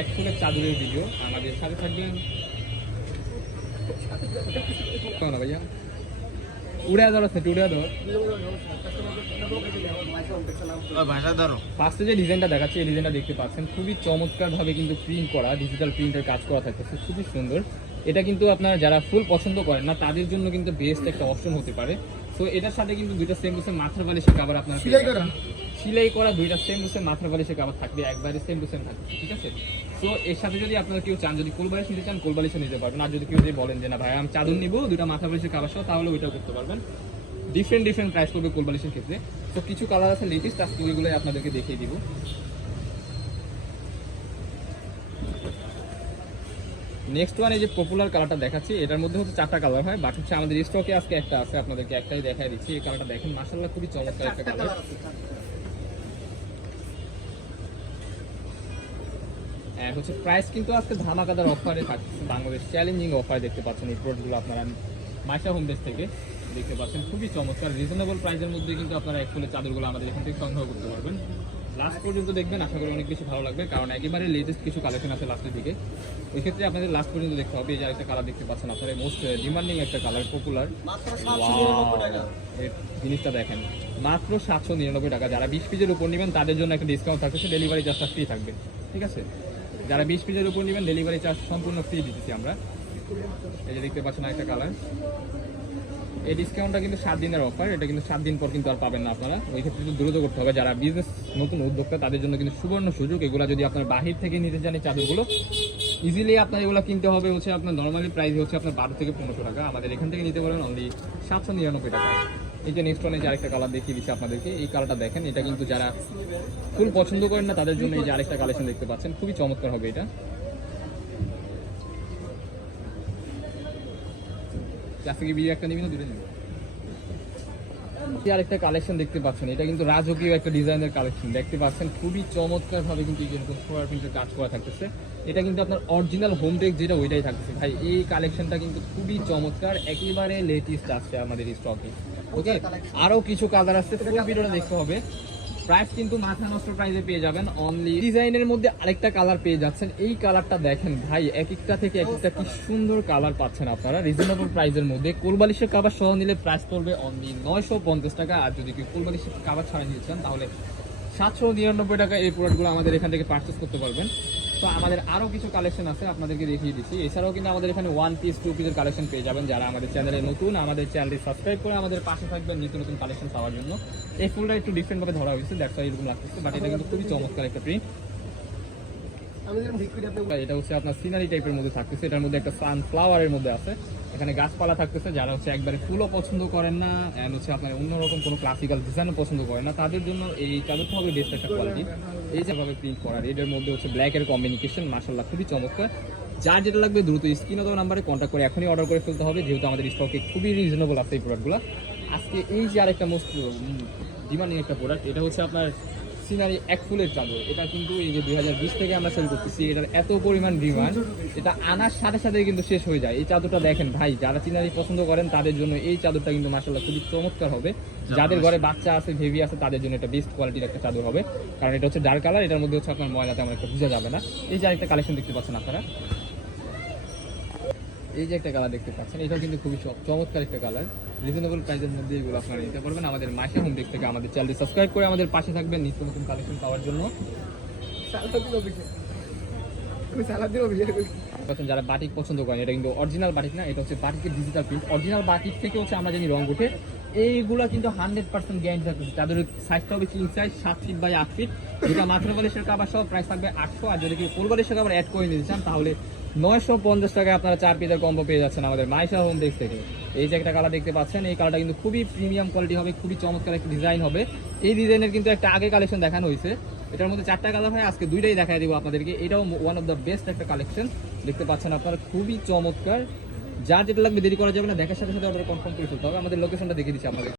এক ফুলের চাদরের ভিডিও আমাদের সাথে থাকবেন না ভাইয়া উড়ে ধরো উড়ে ধরো ফার্স্টে যে ডিজাইনটা দেখাচ্ছি এই ডিজাইনটা দেখতে পাচ্ছেন খুবই চমৎকার ভাবে কিন্তু প্রিন্ট করা ডিজিটাল প্রিন্টের কাজ করা থাকতেছে খুবই সুন্দর। এটা কিন্তু আপনার যারা ফুল পছন্দ করেন না তাদের জন্য কিন্তু বেস্ট একটা অপশন হতে পারে। তো এটার সাথে কিন্তু দুইটা সেম টু সেম মাথার বালিশের কভার আপনার সিলাই করা দুইটা সেম টু সেম মাথার বালিশের কভার থাকবে একবারে সেম টু সেম থাকবে ঠিক আছে। তো এর সাথে যদি আপনারা কেউ চান যদি কোল বালিশ নিতে চান কোল বালিশও নিতে পারবেন আর যদি কেউ যদি বলেন যে না ভাই আমি চাদর নিবো দুইটা মাথার বালিশের কভার সহ তাহলে ওইটাও করতে পারবেন। ডিফারেন্ট প্রাইস করবে কোল বালিশের ক্ষেত্রে। তো কিছু কালার আছে লেটেস্ট আজকে ওইগুলো আপনাদেরকে দেখিয়ে দিব। নেক্সট ওয়ান এই যে পপুলার কালারটা দেখাচ্ছি এটার মধ্যে হচ্ছে 4টা কালার হয় বাট হচ্ছে আমাদের স্টকে আজকে একটা আছে আপনাদেরকে একটাই দেখাই দিচ্ছি। এই কালারটা দেখেন মাশাআল্লাহ খুবই চমৎকার একটা কালার। এন্ড হচ্ছে প্রাইস কিন্তু আজকে ধামাকাদার অফারে থাকছে বাংলাদেশ চ্যালেঞ্জিং অফার দেখতে পাচ্ছেন এই প্রোডাক্টগুলো আপনারা মাইশা হোম বেস থেকে দেখতে পাচ্ছেন খুবই চমৎকার রিজনেবল প্রাইসের মধ্যে কিন্তু আপনারা এক ফুলের চাদরগুলো আমাদের এখান থেকে সংগ্রহ করতে পারবেন। লাস্ট পর্যন্ত দেখবেন আশা করি অনেক বেশি ভালো লাগবে কারণ একেবারে লেটেস্ট কিছু কালেকশন আছে লাস্টের দিকে ওই ক্ষেত্রে আপনাদের লাস্ট পর্যন্ত দেখতে হবে। এই যে একটা কালার দেখতে পাচ্ছেন আপনারা মোস্ট ডিমান্ডিং একটা কালার পপুলার এই জিনিসটা দেখেন মাত্র 799 টাকা। যারা 20 পিসের উপর নেবেন তাদের জন্য একটা ডিসকাউন্ট থাকছে ডেলিভারি চার্জটা ফ্রি থাকবে ঠিক আছে। যারা 20 পিসের উপর নেবেন ডেলিভারি চার্জ সম্পূর্ণ ফ্রি দিতেছি আমরা। এই যে দেখতে পাচ্ছেন একটা কালার এই ডিসকাউন্টটা কিন্তু 7 দিনের অফার এটা কিন্তু 7 দিন পর কিন্তু আর পাবেন না আপনারা ওই ক্ষেত্রে কিন্তু দ্রুত করতে হবে। যারা বিজনেস নতুন উদ্যোক্তা তাদের জন্য কিন্তু সুবর্ণ সুযোগ। এগুলো যদি আপনার বাহির থেকে নিতে চান এই চাদরগুলো ইজিলি আপনার এগুলো কিনতে হবে হচ্ছে আপনার নর্মালি প্রাইস হচ্ছে আপনার 12 থেকে 1500 টাকা আমাদের এখান থেকে নিতে পারবেন অনলি 799 টাকা। এই যে নেক্সট ওয়ানে যে আরেকটা কালার দেখিয়ে দিচ্ছি আপনাদেরকে এই কালারটা দেখেন এটা কিন্তু যারা ফুল পছন্দ করেন না তাদের জন্য এই যে আরেকটা কালেকশন দেখতে পাচ্ছেন খুবই চমৎকার হবে এটা। ক্লাসিক বিয়ে একটা নিবি না দুটো নিবি। আরেকটা কালেকশন দেখতে পাচ্ছেন এটা কিন্তু রাজকীয় একটা ডিজাইনের কালেকশন দেখতে পাচ্ছেন খুবই চমৎকার ভাবে কিন্তু এরকম ফ্লোরাল প্রিন্টের কাজ করা থাকতেছে। এটা কিন্তু আপনার অরিজিনাল হোম টেক যেটা ওইটাই থাকতেছে ভাই। এই কালেকশনটা কিন্তু খুবই চমৎকার একেবারে লেটেস্ট আসছে আমাদের স্টকে ওকে। আরো কিছু কালার আসছে পুরো ভিডিওটা দেখতে হবে। প্রাইস কিন্তু মাথা নষ্ট প্রাইসে পেয়ে যাবেন অনলি ডিজাইনের মধ্যে আরেকটা কালার পেয়ে যাচ্ছেন। এই কালারটা দেখেন ভাই এক একটা থেকে এক একটা কি সুন্দর কালার পাচ্ছেন আপনারা রিজনেবল প্রাইসের মধ্যে। কোলবালিশের কভার সহ নিলে প্রাইস পড়বে অনলি 950 টাকা আর যদি কেউ কোলবালিশের কভার ছাড়া নিতে চান তাহলে 799 টাকা এই প্রোডাক্টগুলো আমাদের এখান থেকে পারচেস করতে পারবেন। তো আমাদের আরও কিছু কালেকশন আছে আপনাদেরকে দেখিয়ে দিচ্ছি। এছাড়াও কিন্তু আমাদের এখানে 1 পিস 2 পিসের কালেকশন পেয়ে যাবেন। যারা আমাদের চ্যানেলে নতুন আমাদের চ্যানেলটি সাবস্ক্রাইব করে আমাদের পাশে থাকবেন নিত্য নতুন কালেকশন পাওয়ার জন্য। এই ফুলটা একটু ডিফারেন্টভাবে ধরা হয়েছে দ্যাটস ওয়াই এরকম লাগতেছে বাট এটা কিন্তু খুবই চমৎকার একটা প্রিন্ট। এটা হচ্ছে আপনার সিনারি টাইপের মধ্যে থাকতেছে এটার মধ্যে একটা সানফ্লাওয়ারের মধ্যে আছে এখানে গাছপালা থাকতেছে। যারা হচ্ছে একবারে ফুলও পছন্দ করেন না এন্ড হচ্ছে আপনার অন্যরকম কোনো ক্লাসিক্যাল ডিজাইনও পছন্দ করেন না তাদের জন্য এই চাদরটা হবে বেস্ট একটা কোয়ালিটি। এই যেভাবে প্রিন্ট করা এটার মধ্যে হচ্ছে ব্ল্যাকের কম্বিনেশন মাশাআল্লাহ খুবই চমৎকার। যার যেটা লাগবে দ্রুত স্ক্রিনে দেওয়া নাম্বারে কন্ট্যাক্ট করে এখনই অর্ডার করে ফেলতে হবে যেহেতু আমাদের স্টকে খুবই রিজনেবল আছে এই প্রোডাক্টগুলো। আজকে এই যে আরেকটা মোস্ট ডিমান্ডিং একটা প্রোডাক্ট এটা হচ্ছে আপনার সিনারি এক ফুলের চাদর। এটা কিন্তু এই যে 2020 থেকে আমরা সেল করতেছি এটার এত পরিমাণ ডিমান্ড এটা আনার সাথে সাথে কিন্তু শেষ হয়ে যায়। এই চাদরটা দেখেন ভাই যারা সিনারি পছন্দ করেন তাদের জন্য এই চাদরটা কিন্তু মাশাআল্লাহ খুবই চমৎকার হবে। যাদের ঘরে বাচ্চা আছে বেবি আছে তাদের জন্য এটা বেস্ট কোয়ালিটির একটা চাদর হবে কারণ এটা হচ্ছে ডার্ক কালার এটার মধ্যে হচ্ছে আপনার ময়লা তেমন একটা বোঝা যাবে না। এই যে আরেকটা কালেকশন দেখতে পাচ্ছেন আপনারা এই যে একটা কালার দেখতে পাচ্ছেন এটাও কিন্তু খুবই চমৎকার একটা কালার রিজনেবল প্রাইসের মধ্যে এগুলো আপনারা নিতে পারবেন। আমাদের মাইশা হোম টেক থেকে আমাদের চ্যানেলটি সাবস্ক্রাইব করে আমাদের পাশে থাকবেন নিত্য নতুন কালেকশন পাওয়ার জন্য। যারা বাটিক পছন্দ করেন এটা কিন্তু অরিজিনাল বাটিক না এটা হচ্ছে বাটিকের ডিজিটাল প্রিন্ট। অরিজিনাল বাটিক থেকে হচ্ছে আমরা জানি রং উঠে এইগুলো কিন্তু 100% গ্যারান্টি থাকতেছে। তাদের সাইজটা হবে king size 7 feet by 8 feet যেটা মাথার বালিশের কভার সহ প্রাইস থাকবে 800 আর যদি কেউ কোল বালিশের কভার অ্যাড করে নিতে চান তাহলে 950 টাকায় আপনারা 4 পিসের কম্বো পেয়ে যাচ্ছেন আমাদের মাইশা হোম টেক্স থেকে। এই যে একটা কালার দেখতে পাচ্ছেন এই কালারটা কিন্তু খুবই প্রিমিয়াম কোয়ালিটি হবে খুবই চমৎকার একটা ডিজাইন হবে। এই ডিজাইনের কিন্তু একটা আগে কালেকশন দেখানো হয়েছে এটার মধ্যে 4টা কালার হয় আজকে 2টাই দেখাই দেবো আপনাদেরকে। এটাও ওয়ান অফ দ্য বেস্ট একটা কালেকশন দেখতে পাচ্ছেন আপনারা খুবই চমৎকার। যার যেটা লাগবে দেরি করা যাবে না দেখার সাথে সাথে অর্ডার কনফার্ম করে ফেলতে হবে। আমাদের লোকেশনটা দেখিয়ে দিচ্ছি আপনাদের।